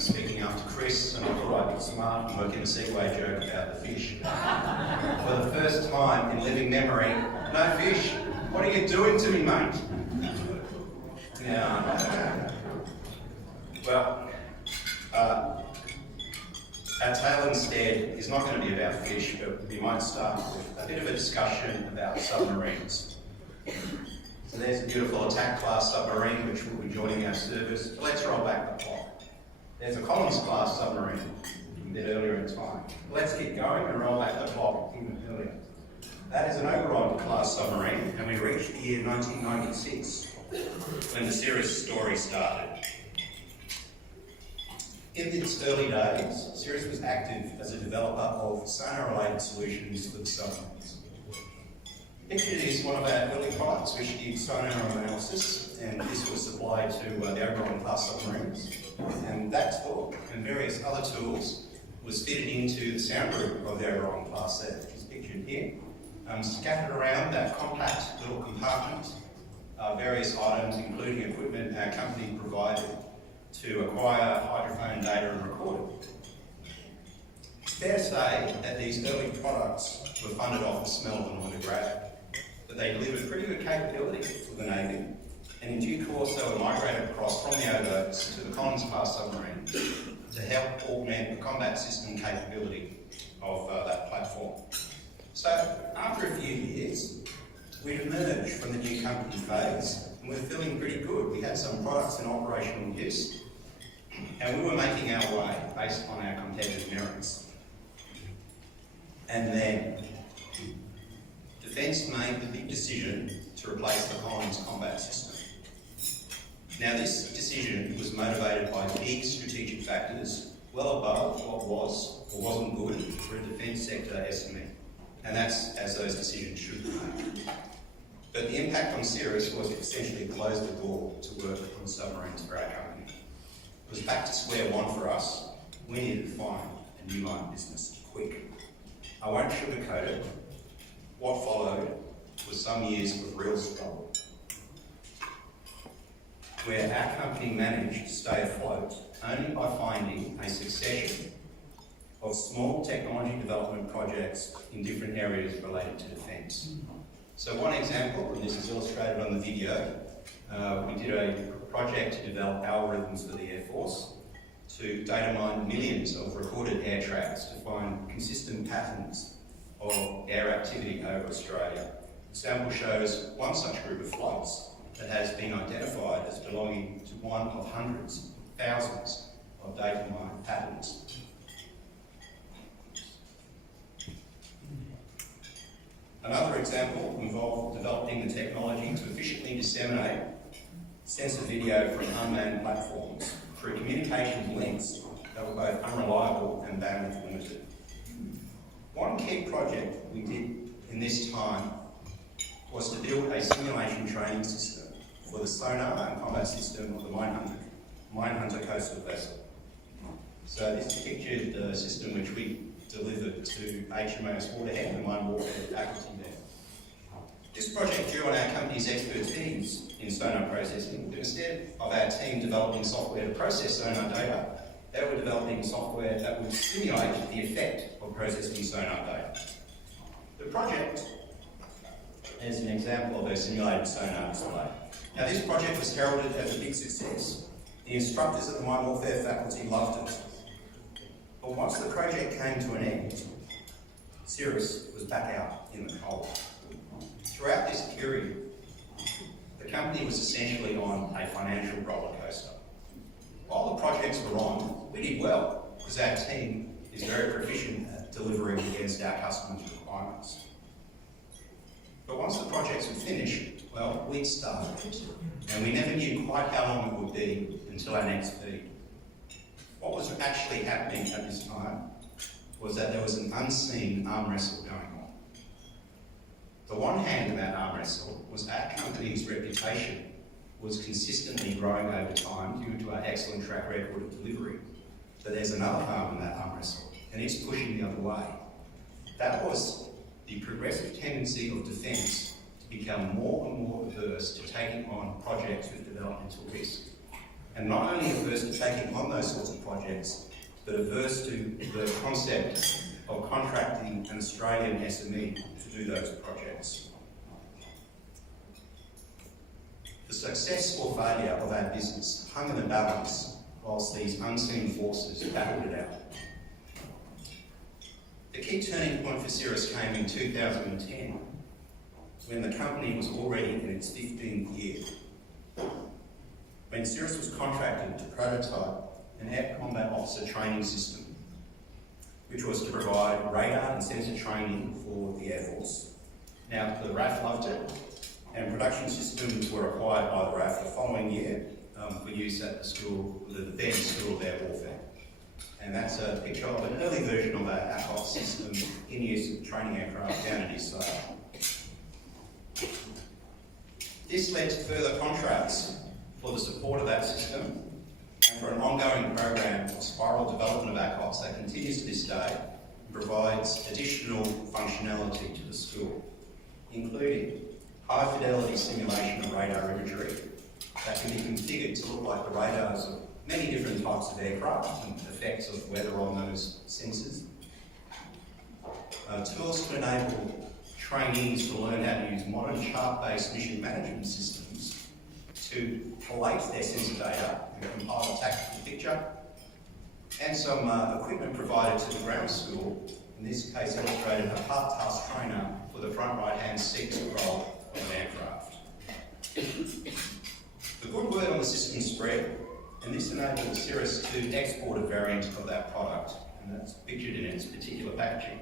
be speaking after Chris, and I thought I'd be smart and work in a segue joke about the fish. For the first time in living memory, no fish. What are you doing to me, mate? Now, well, our tale instead is not going to be about fish, but we might start with a bit of a discussion about submarines. So there's a beautiful attack class submarine which will be joining our service. So let's roll back the clock. There's a Collins class submarine a bit earlier in time. Let's get going and roll back the clock even earlier. That is an Oberon class submarine, and we reached the year 1996 when the Cirrus story started. In its early days, Cirrus was active as a developer of sonar-related solutions for the submarines. Pictured is one of our early products, which did sonar analysis, and this was supplied to the Oberon class submarines. And that tool and various other tools was fitted into the sound group of the Oberon class set, which is pictured here. Scattered around that compact little compartment are various items, including equipment our company provided to acquire hydrophone data and record it. It's fair to say that these early products were funded off the smell of an oil grab, but they delivered pretty good capability for the Navy, and in due course they were migrated across from the O-boats to the Collins class submarine to help augment the combat system capability of that platform. So after a few years, we'd emerged from the new company phase and we're feeling pretty good. We had some products in operational use and we were making our way based on our competitive merits. And then Defence made the big decision to replace the Collins combat system. Now this decision was motivated by big strategic factors well above what was or wasn't good for a defence sector SME. And that's as those decisions should be made. But the impact on Cirrus was it essentially closed the door to work on submarines for our company. It was back to square one for us. We needed to find a new line of business quick. I won't sugarcoat it. What followed was some years of real struggle, where our company managed to stay afloat only by finding a succession of small technology development projects in different areas related to defence. So one example, and this is illustrated on the video, we did a project to develop algorithms for the Air Force to data mine millions of recorded air tracks to find consistent patterns of air activity over Australia. The sample shows one such group of flights that has been identified as belonging to one of hundreds, thousands of data mine patterns. Another example involved developing the technology to efficiently disseminate sensor video from unmanned platforms through communications links that were both unreliable and bandwidth limited. One key project we did in this time was to build a simulation training system for the sonar and combat system of the Minehunter coastal vessel. So this is pictured the system which we delivered to HMAS Waterhead, the mine warfare faculty there. This project drew on our company's expertise in sonar processing, but instead of our team developing software to process sonar data, they were developing software that would simulate the effect of processing sonar data. The project is an example of a simulated sonar display. Now this project was heralded as a big success. The instructors at the mine warfare faculty loved it. But once the project came to an end, Cirrus was back out in the cold. Throughout this period, the company was essentially on a financial roller coaster. While the projects were on, we did well because our team is very proficient at delivering against our customers' requirements. But once the projects were finished, well, we'd started, and we never knew quite how long it would be until our next feed. What was actually happening at this time was that there was an unseen arm wrestle going on. The one hand of that arm wrestle was our company's reputation was consistently growing over time due to our excellent track record of delivery. But there's another arm in that arm wrestle, and it's pushing the other way. That was the progressive tendency of defence to become more and more averse to taking on projects with developmental risk. and not only averse to taking on those sorts of projects, but averse to the concept of contracting an Australian SME to do those projects. The success or failure of our business hung in the balance whilst these unseen forces battled it out. The key turning point for Cirrus came in 2010, when the company was already in its 15th year. When Cirrus was contracted to prototype an Air Combat Officer training system, which was to provide radar and sensor training for the Air Force. Now, the RAF loved it, and production systems were acquired by the RAF the following year for use at the school, the then School of Air Warfare. And that's a picture of an early version of our ACOS system in use of training aircraft down at East Sale. This led to further contracts for the support of that system and for an ongoing program of spiral development of ACOS that continues to this day and provides additional functionality to the school, including high fidelity simulation of radar imagery that can be configured to look like the radars of many different types of aircraft and effects of weather on those sensors. Tools to enable trainees to learn how to use modern chart-based mission management systems to collate their sensor data and compile a tactical picture, and some equipment provided to the ground school, in this case illustrated a part-task trainer for the front right-hand seat control of an aircraft. The good word on the system spread, and this enabled Cirrus to export a variant of that product, and that's pictured in its particular packaging.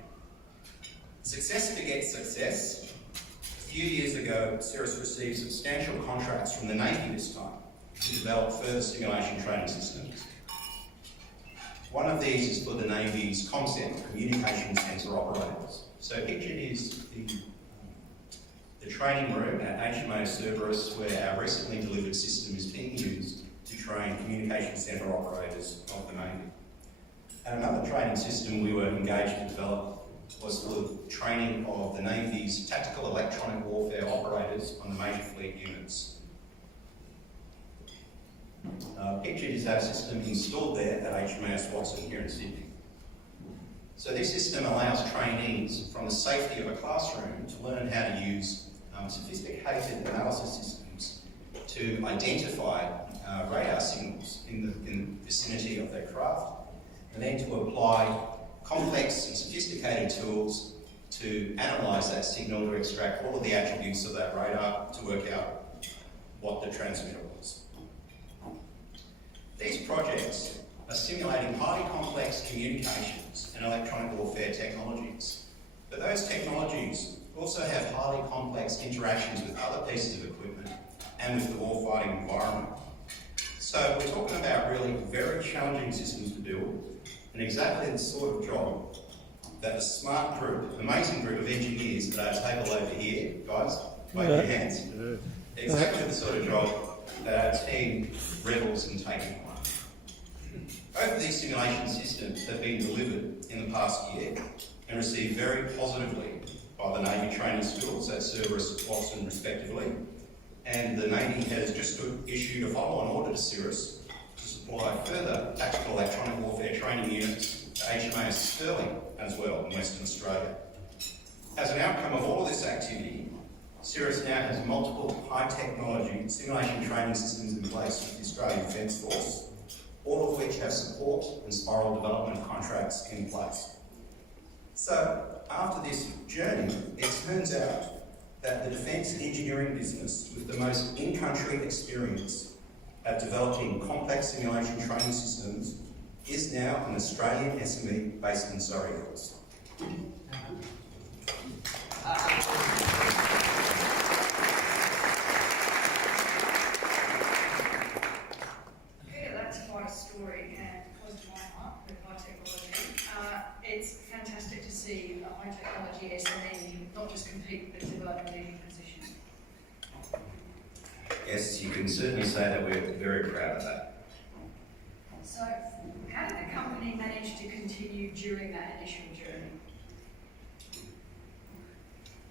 Success begets success. A few years ago, Cirrus received substantial contracts from the Navy this time to develop further simulation training systems. One of these is for the Navy's ComSec, communication sensor operators. So pictured is the training room at HMAS Cerberus, where our recently delivered system is being used to train communication centre operators of the Navy. And another training system we were engaged to develop was for the training of the Navy's tactical electronic warfare operators on the major fleet units. Pictured is our system installed there at HMAS Watson here in Sydney. So this system allows trainees from the safety of a classroom to learn how to use sophisticated analysis systems to identify radar signals in the vicinity of their craft, and then to apply complex and sophisticated tools to analyse that signal to extract all of the attributes of that radar to work out what the transmitter was. These projects are simulating highly complex communications and electronic warfare technologies, but those technologies also have highly complex interactions with other pieces of equipment and with the warfighting environment. So we're talking about really very challenging systems to build, and exactly the sort of job that a smart group, amazing group of engineers at our table over here, guys, wave your hands, exactly the sort of job that our team revels in taking on. Both of these simulation systems have been delivered in the past year and received very positively by the Navy training schools at Cerberus and Watson respectively, and the Navy has just issued a follow-on order to Cirrus to supply further tactical electronic warfare training units to HMAS Stirling as well in Western Australia. As an outcome of all of this activity, Cirrus now has multiple high-technology simulation training systems in place with the Australian Defence Force, all of which have support and spiral development contracts in place. So, after this journey, it turns out that the defence engineering business with the most in-country experience at developing complex simulation training systems is now an Australian SME based in Surrey Hills. That's quite a story and close to my heart with high technology. It's fantastic to see a high technology SME not just compete but develop a leading position. Yes, you can certainly say that we're very proud of that. So, how did the company manage to continue during that initial journey?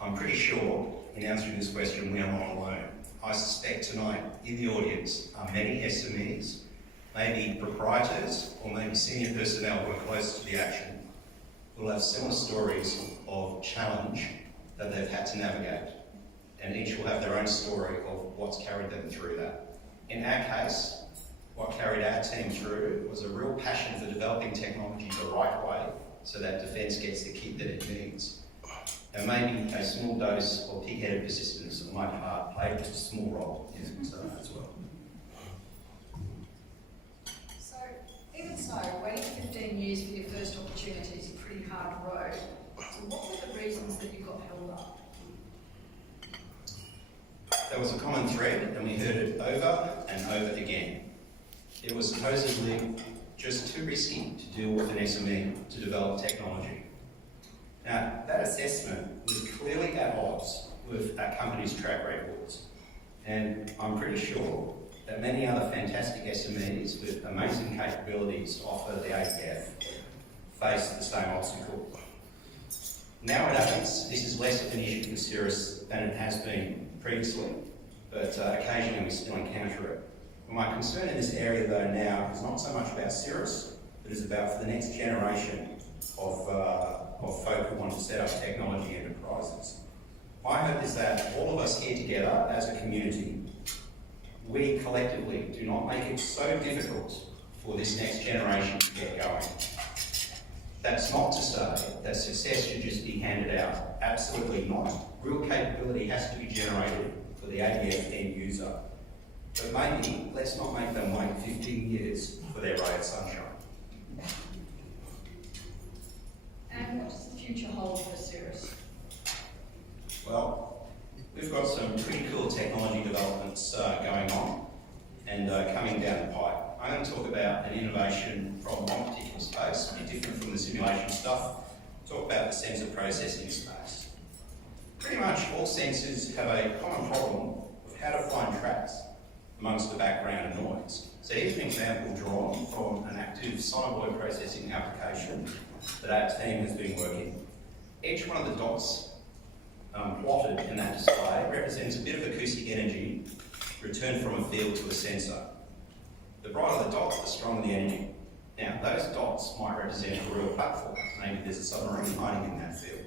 I'm pretty sure in answering this question we are not alone. I suspect tonight in the audience are many SMEs maybe proprietors or maybe senior personnel who are close to the action, will have similar stories of challenge that they've had to navigate, and each will have their own story of what's carried them through that. In our case, what carried our team through was a real passion for developing technology the right way so that defence gets the kit that it needs. And maybe a small dose of pig-headed persistence on my part played just a small role in it as well. So, even so, waiting 15 years for your first opportunity is a pretty hard road. So what were the reasons that you got held up? There was a common thread, and we heard it over and over again. It was supposedly just too risky to deal with an SME to develop technology. Now, that assessment was clearly at odds with our company's track records, and I'm pretty sure that many other fantastic SMEs with amazing capabilities to offer the ATF face the same obstacle. Nowadays, this is less of an issue for Cirrus than it has been previously, but occasionally we still encounter it. My concern in this area though now is not so much about Cirrus, but is about for the next generation of folk who want to set up technology enterprises. My hope is that all of us here together as a community, we collectively do not make it so difficult for this next generation to get going. That's not to say that success should just be handed out. Absolutely not. Real capability has to be generated for the ADF end user. But maybe let's not make them wait 15 years for their ray of sunshine. And what does the future hold for Cirrus? Well, we've got some pretty cool technology developments going on and coming down the pipe. I'm going to talk about an innovation from one particular space, a bit different from the simulation stuff. Talk about the sensor processing space. Pretty much all sensors have a common problem of how to find tracks amongst the background and noise. So here's an example drawn from an active sonobuoy processing application that our team has been working. Each one of the dots plotted in that display represents a bit of acoustic energy returned from a field to a sensor. The brighter the dot, the stronger the energy. Now, those dots might represent a real platform. Maybe there's a submarine hiding in that field.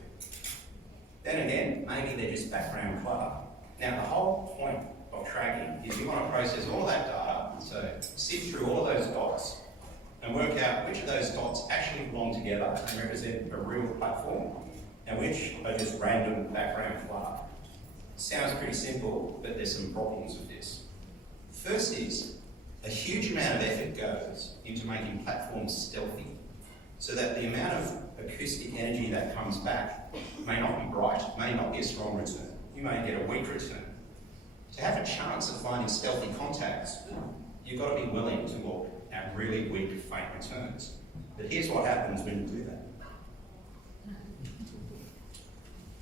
Then again, maybe they're just background clutter. Now, the whole point of tracking is you want to process all that data, so sift through all of those dots and work out which of those dots actually belong together and represent a real platform and which are just random background clutter. Sounds pretty simple, but there's some problems with this. First is, a huge amount of effort goes into making platforms stealthy so that the amount of acoustic energy that comes back may not be bright, may not be a strong return. You may get a weak return. To have a chance of finding stealthy contacts, you've got to be willing to look at really weak, faint returns. But here's what happens when you do that.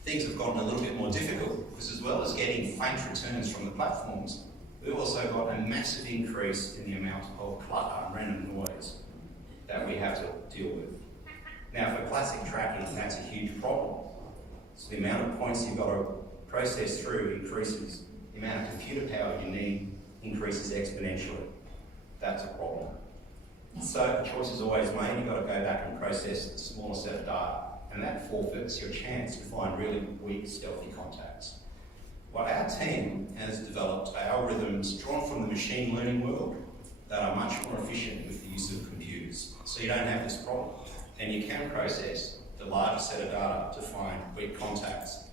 Things have gotten a little bit more difficult, because as well as getting faint returns from the platforms, we've also got a massive increase in the amount of clutter and random noise that we have to deal with. Now, for classic tracking, that's a huge problem. So the amount of points you've got to process through increases. The amount of computer power you need increases exponentially. That's a problem. So the choice is always made. You've got to go back and process a smaller set of data, and that forfeits your chance to find really weak, stealthy contacts. Well, our team has developed algorithms drawn from the machine learning world that are much more efficient with the use of computers. So you don't have this problem. And you can process the larger set of data to find weak contacts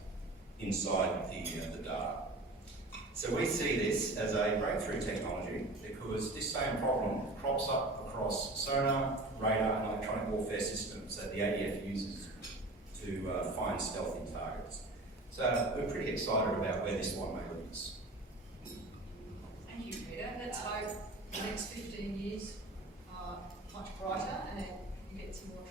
inside the data. So we see this as a breakthrough technology because this same problem crops up across sonar, radar and electronic warfare systems that the ADF uses to find stealthy targets. So we're pretty excited about where this one may lead us. Thank you, Peter. Let's hope the next 15 years are much brighter and then you get some more